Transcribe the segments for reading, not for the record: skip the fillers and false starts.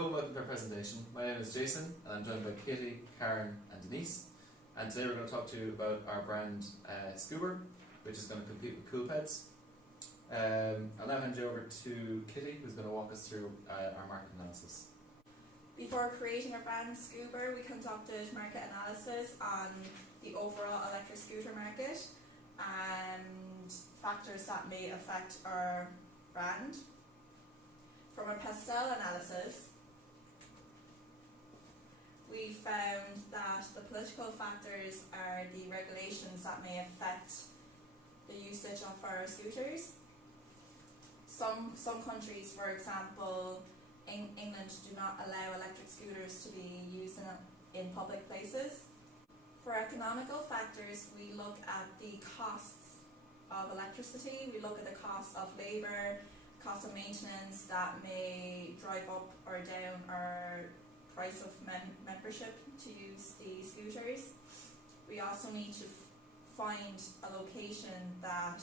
Hello, welcome to our presentation. My name is Jason and I'm joined by Katie, Karen and Denise. And today we're going to talk to you about our brand Scoober, which is going to compete with Coolpeds. I'll now hand you over to Kitty, who's going to walk us through our market analysis. Before creating our brand Scoober, we conducted market analysis on the overall electric scooter market and factors that may affect our brand. From a pastel analysis, we found that the political factors are the regulations that may affect the usage of our scooters. Some countries, for example, England, do not allow electric scooters to be used in public places. For economical factors, we look at the costs of electricity, we look at the cost of labour, cost of maintenance that may drive up or down our price of membership to use the scooters. We also need to find a location that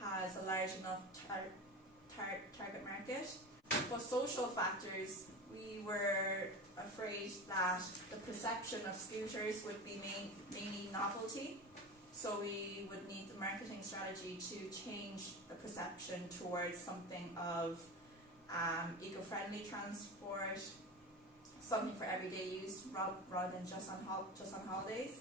has a large enough target market. For social factors, we were afraid that the perception of scooters would be mainly novelty, so we would need the marketing strategy to change the perception towards something of eco-friendly transport, something for everyday use rather than just on holidays.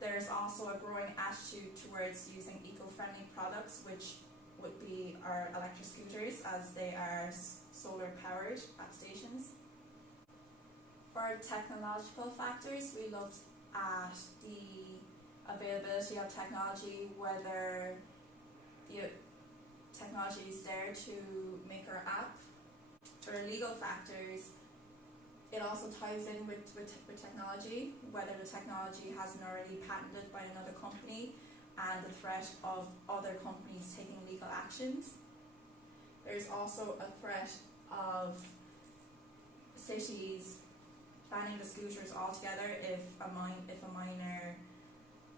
There's also a growing attitude towards using eco-friendly products, which would be our electric scooters, as they are solar powered at stations. For technological factors, we looked at the availability of technology, whether the technology is there to make our app. For legal factors, it also ties in with technology, whether the technology hasn't already patented by another company and the threat of other companies taking legal actions. There's also a threat of cities banning the scooters altogether if a minor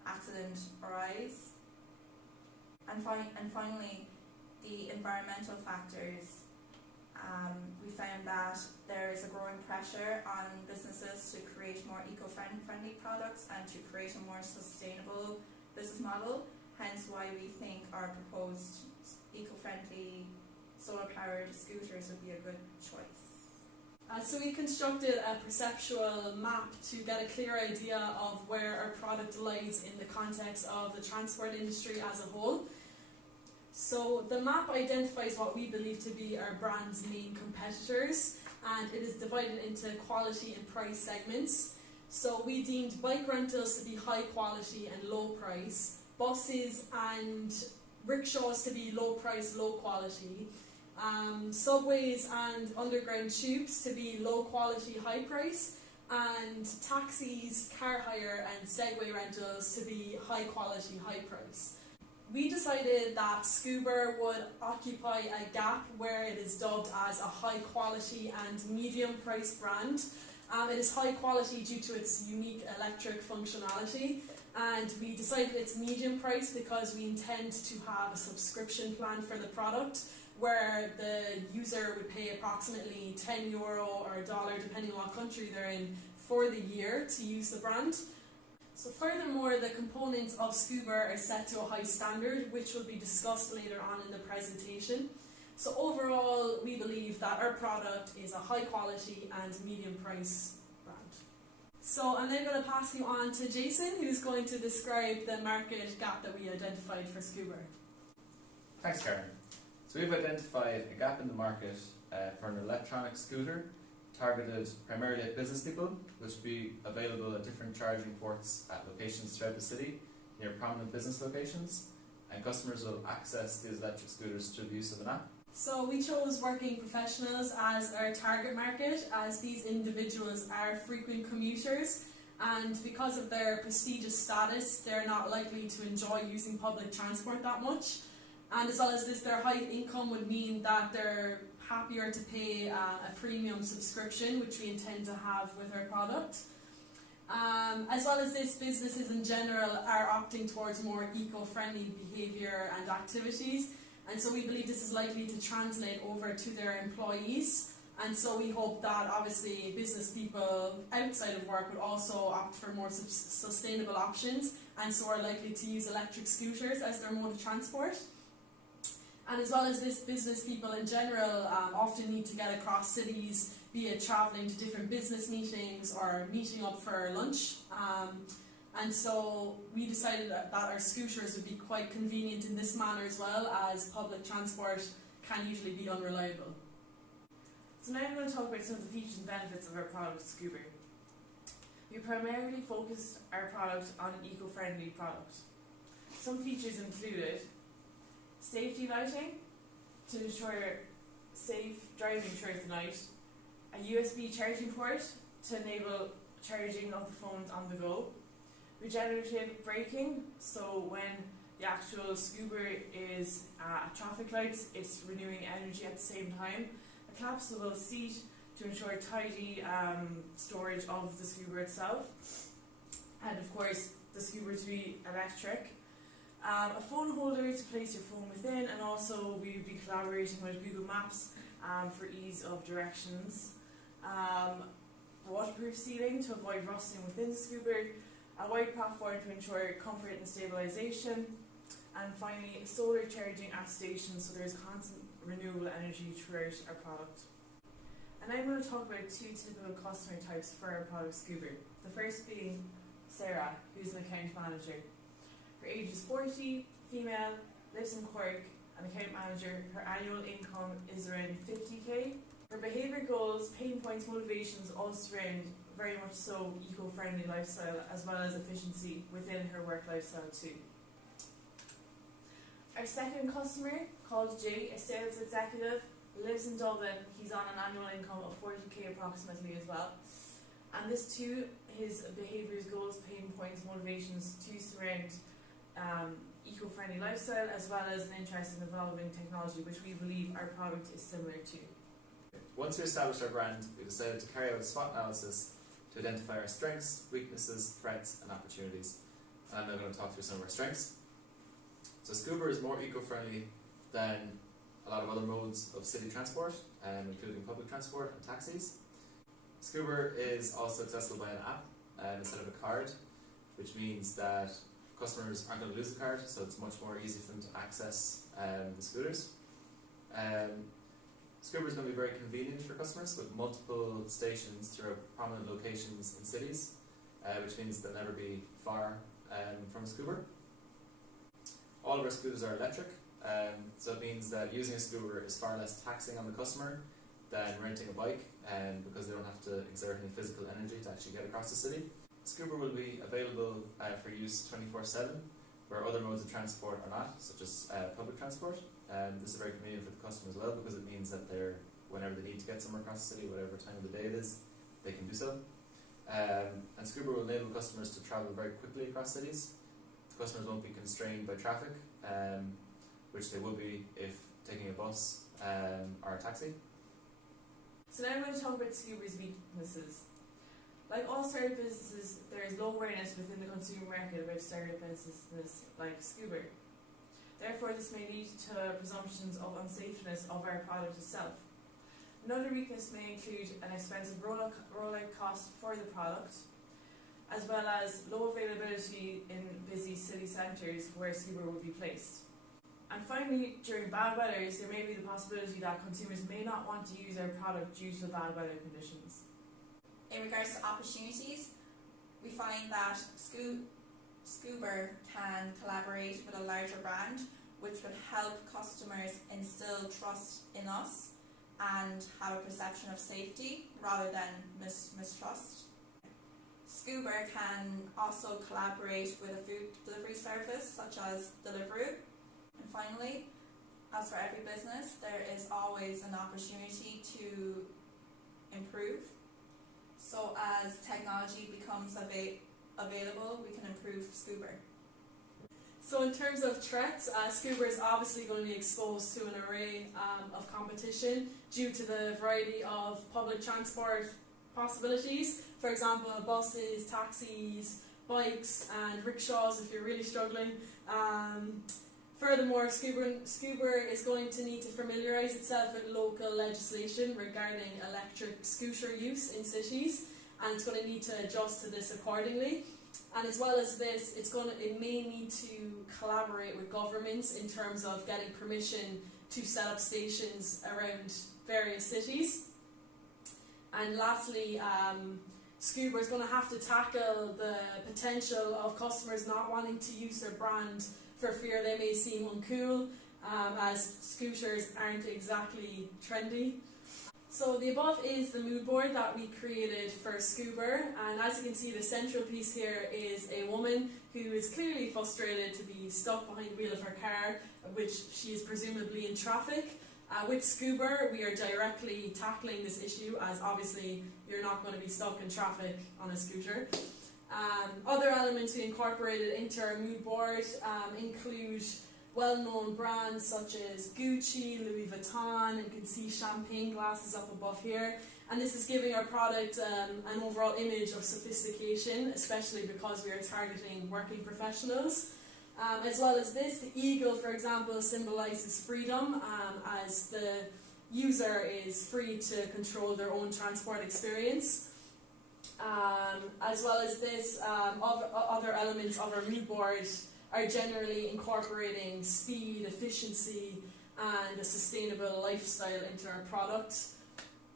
accident arises. And finally, the environmental factors. We found that there is a growing pressure on businesses to create more eco-friendly products and to create a more sustainable business model, hence why we think our proposed eco-friendly solar-powered scooters would be a good choice. So we constructed a perceptual map to get a clear idea of where our product lies in the context of the transport industry as a whole. So the map identifies what we believe to be our brand's main competitors, and it is divided into quality and price segments. So we deemed bike rentals to be high quality and low price, buses and rickshaws to be low price, low quality, subways and underground tubes to be low quality, high price, and taxis, car hire and Segway rentals to be high quality, high price. We decided that Scoober would occupy a gap where it is dubbed as a high quality and medium price brand. It is high quality due to its unique electric functionality, and we decided it's medium price because we intend to have a subscription plan for the product where the user would pay approximately €10 or $1, depending on what country they're in, for the year to use the brand. So furthermore, the components of Scoober are set to a high standard, which will be discussed later on in the presentation. So overall, we believe that our product is a high quality and medium price brand. So I'm then going to pass you on to Jason, who's going to describe the market gap that we identified for Scoober. Thanks, Karen. So we've identified a gap in the market for an electronic scooter targeted primarily at business people, which will be available at different charging ports at locations throughout the city, near prominent business locations, and customers will access these electric scooters through the use of an app. So we chose working professionals as our target market, as these individuals are frequent commuters, and because of their prestigious status, they're not likely to enjoy using public transport that much. And as well as this, their high income would mean that they're happier to pay a premium subscription, which we intend to have with our product. As well as this, businesses in general are opting towards more eco-friendly behaviour and activities, and so we believe this is likely to translate over to their employees, And so we hope that obviously business people outside of work would also opt for more sustainable options, and so are likely to use electric scooters as their mode of transport. And as well as this, business people in general often need to get across cities, be it travelling to different business meetings or meeting up for lunch. And so we decided that our scooters would be quite convenient in this manner as well, as public transport can usually be unreliable. So now I'm going to talk about some of the features and benefits of our product, Scoober. We primarily focused our product on an eco-friendly product. Some features included safety lighting to ensure safe driving throughout the night, a USB charging port to enable charging of the phones on the go, regenerative braking, so when the actual Scoober is at traffic lights, it's renewing energy at the same time, a collapsible seat to ensure tidy storage of the Scoober itself, and of course the Scoober to be electric. A phone holder to place your phone within, and also we would be collaborating with Google Maps for ease of directions. Waterproof sealing to avoid rusting within the Scoober, a wide platform to ensure comfort and stabilisation, and finally solar charging at stations so there is constant renewable energy throughout our product. And I'm going to talk about two typical customer types for our product Scoober. The first being Sarah, who's an account manager. Her age is 40, female, lives in Cork, an account manager. Her annual income is around 50k. Her behaviour goals, pain points, motivations all surround very much so eco-friendly lifestyle as well as efficiency within her work lifestyle too. Our second customer, called Jay, a sales executive, lives in Dublin. He's on an annual income of 40k approximately as well. And this too, his behaviours, goals, pain points, motivations to surround eco-friendly lifestyle as well as an interest in developing technology, which we believe our product is similar to. Once we established our brand, we decided to carry out a SWOT analysis to identify our strengths, weaknesses, threats and opportunities. And I'm now going to talk through some of our strengths. So Scoober is more eco-friendly than a lot of other modes of city transport, including public transport and taxis. Scoober is also accessible by an app instead of a card, which means that customers aren't going to lose the card, so it's much more easy for them to access the scooters. Scoober is going to be very convenient for customers with multiple stations throughout prominent locations in cities, which means they'll never be far from a Scoober. All of our scooters are electric, so it means that using a Scoober is far less taxing on the customer than renting a bike, because they don't have to exert any physical energy to actually get across the city. Scoober will be available for use 24/7, where other modes of transport are not, such as public transport. This is very convenient for the customer as well, because it means that whenever they need to get somewhere across the city, whatever time of the day it is, they can do so. And Scoober will enable customers to travel very quickly across cities. The customers won't be constrained by traffic, which they would be if taking a bus or a taxi. So now I'm going to talk about Scoober's weaknesses. Like all startup businesses, there is low awareness within the consumer market about startup businesses like Scoober. Therefore, this may lead to presumptions of unsafeness of our product itself. Another weakness may include an expensive rollout cost for the product, as well as low availability in busy city centres where Scoober will be placed. And finally, during bad weather, there may be the possibility that consumers may not want to use our product due to the bad weather conditions. In regards to opportunities, we find that Scoober can collaborate with a larger brand, which would help customers instill trust in us and have a perception of safety rather than mistrust. Scoober can also collaborate with a food delivery service such as Deliveroo. And finally, as for every business, there is always an opportunity to improve. So as technology becomes available, we can improve Scoober. So in terms of threats, Scoober is obviously going to be exposed to an array of competition due to the variety of public transport possibilities. For example, buses, taxis, bikes and rickshaws if you're really struggling. Furthermore, Scoober is going to need to familiarise itself with local legislation regarding electric scooter use in cities, and it's going to need to adjust to this accordingly. And as well as this, it may need to collaborate with governments in terms of getting permission to set up stations around various cities. And lastly, Scoober is going to have to tackle the potential of customers not wanting to use their brand for fear they may seem uncool, as scooters aren't exactly trendy. So the above is the mood board that we created for Scoober, and as you can see, the central piece here is a woman who is clearly frustrated to be stuck behind the wheel of her car, which she is presumably in traffic. With Scoober, we are directly tackling this issue, as obviously you're not going to be stuck in traffic on a scooter. Other elements we incorporated into our mood board include well-known brands such as Gucci, Louis Vuitton, and you can see champagne glasses up above here. And this is giving our product an overall image of sophistication, especially because we are targeting working professionals. As well as this, the eagle, for example, symbolises freedom, as the user is free to control their own transport experience. As well as this, other elements of our mood board are generally incorporating speed, efficiency, and a sustainable lifestyle into our product.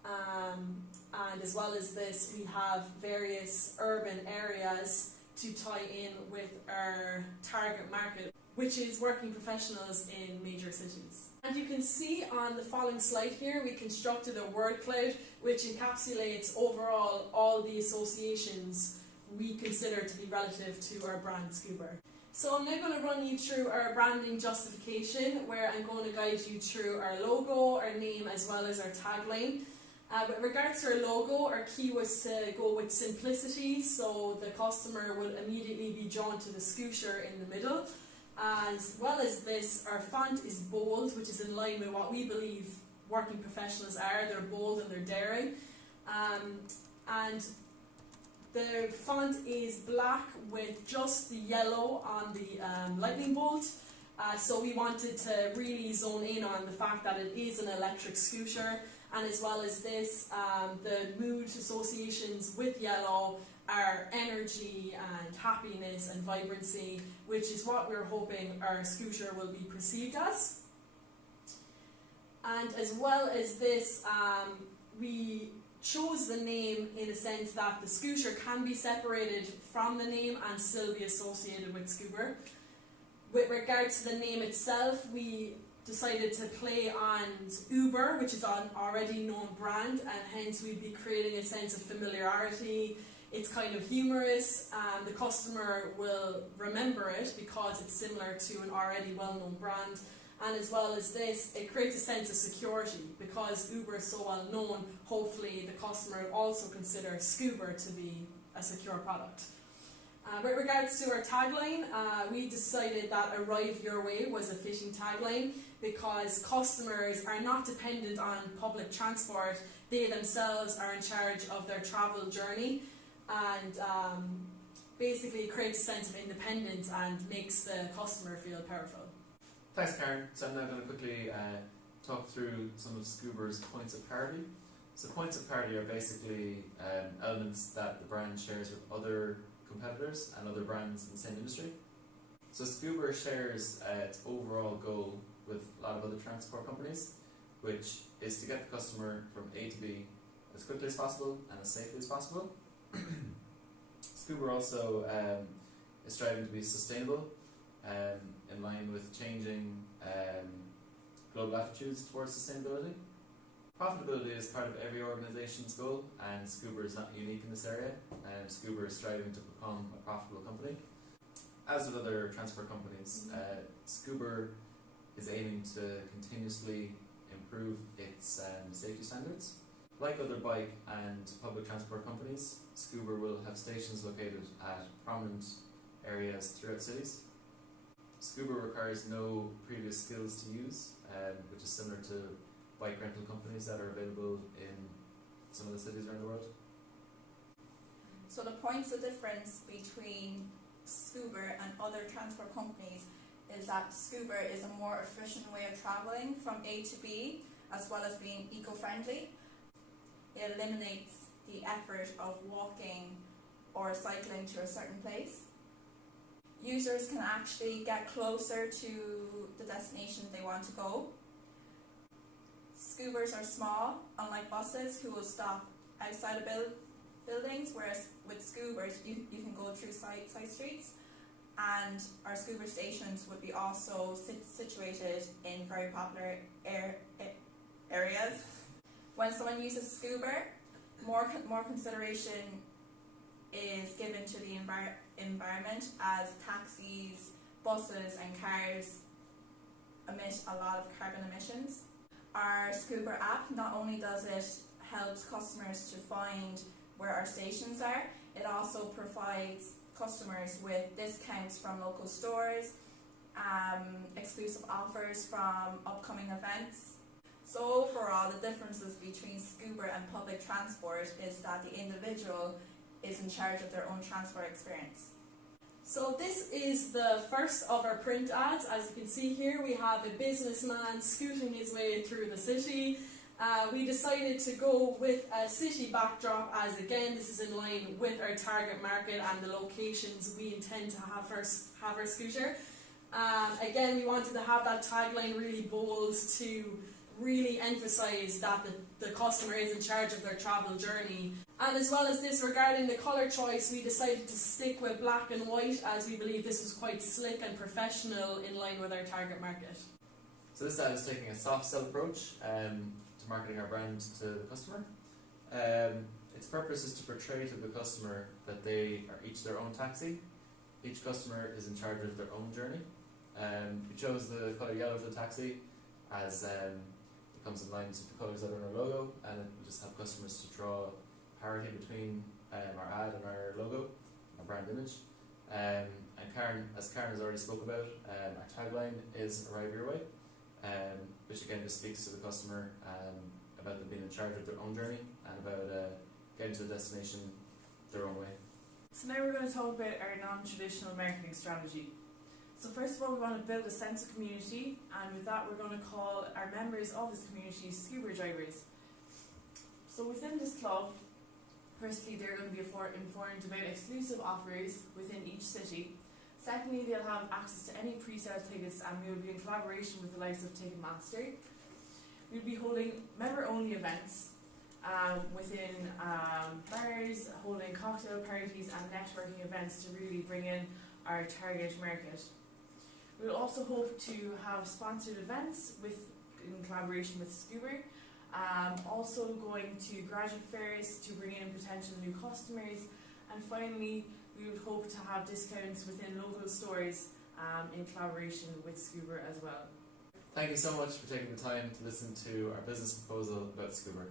And as well as this, we have various urban areas to tie in with our target market, which is working professionals in major cities. And you can see on the following slide here, we constructed a word cloud which encapsulates overall all the associations we consider to be relative to our brand Scoober. So I'm now going to run you through our branding justification, where I'm going to guide you through our logo, our name, as well as our tagline. With regards to our logo, our key was to go with simplicity, so the customer will immediately be drawn to the scooter in the middle. As well as this, our font is bold, which is in line with what we believe working professionals are. They're bold and they're daring. And the font is black with just the yellow on the lightning bolt. So we wanted to really zone in on the fact that it is an electric scooter. And as well as this, the mood associations with yellow are energy and happiness and vibrancy, which is what we're hoping our scooter will be perceived as. And as well as this, we chose the name in a sense that the scooter can be separated from the name and still be associated with Scoober. With regards to the name itself, we decided to play on Uber, which is an already known brand, and hence we'd be creating a sense of familiarity. It's kind of humorous, and the customer will remember it because it's similar to an already well-known brand. And as well as this, it creates a sense of security because Uber is so well known. Hopefully the customer will also consider Scoober to be a secure product. With regards to our tagline, we decided that Arrive Your Way was a fitting tagline because customers are not dependent on public transport. They themselves are in charge of their travel journey, and basically creates a sense of independence and makes the customer feel powerful. Thanks, Karen. So I'm now going to quickly talk through some of Scoober's points of parity. So points of parity are basically elements that the brand shares with other competitors and other brands in the same industry. So Scoober shares its overall goal with a lot of other transport companies, which is to get the customer from A to B as quickly as possible and as safely as possible. Scoober also is striving to be sustainable in line with changing global attitudes towards sustainability. Profitability is part of every organisation's goal, and Scoober is not unique in this area, and Scoober is striving to become a profitable company. As with other transport companies, Scoober is aiming to continuously improve its safety standards. Like other bike and public transport companies, Scoober will have stations located at prominent areas throughout cities. Scoober requires no previous skills to use, which is similar to bike rental companies that are available in some of the cities around the world. So the points of difference between Scoober and other transport companies is that Scoober is a more efficient way of travelling from A to B, as well as being eco-friendly. It eliminates the effort of walking or cycling to a certain place. Users can actually get closer to the destination they want to go. Scoobers are small, unlike buses who will stop outside of buildings, whereas with Scoobers you can go through side streets, and our Scoober stations would be also situated in very popular areas. When someone uses Scoober, more consideration is given to the environment, as taxis, buses and cars emit a lot of carbon emissions. Our Scoober app, not only does it help customers to find where our stations are, it also provides customers with discounts from local stores, exclusive offers from upcoming events. So overall, the differences between Scoober and public transport is that the individual is in charge of their own transport experience. So this is the first of our print ads. As you can see here, we have a businessman scooting his way through the city. We decided to go with a city backdrop, as again this is in line with our target market and the locations we intend to have our scooter. Again, we wanted to have that tagline really bold to really emphasise that the customer is in charge of their travel journey. And as well as this, regarding the colour choice, we decided to stick with black and white, as we believe this was quite slick and professional in line with our target market. So this ad is taking a soft sell approach to marketing our brand to the customer. Its purpose is to portray to the customer that they are each their own taxi. Each customer is in charge of their own journey. We chose the colour yellow for the taxi as it comes in line with the colours that are on our logo, and it will just help customers to draw parity between our ad and our logo, our brand image. And Karen, as Karen has already spoke about, our tagline is "Arrive Your Way," which again just speaks to the customer about them being in charge of their own journey and about getting to the destination their own way. So now we're going to talk about our non-traditional marketing strategy. So first of all, we want to build a sense of community, and with that we're going to call our members of this community Scoober drivers. So within this club, firstly they're going to be informed about exclusive offers within each city. Secondly, they'll have access to any pre-sale tickets, and we will be in collaboration with the likes of Ticketmaster. We'll be holding member-only events within bars, holding cocktail parties and networking events to really bring in our target market. We'll also hope to have sponsored events in collaboration with Scoober. Also going to graduate fairs to bring in potential new customers, and finally we would hope to have discounts within local stores in collaboration with Scoober as well. Thank you so much for taking the time to listen to our business proposal about Scoober.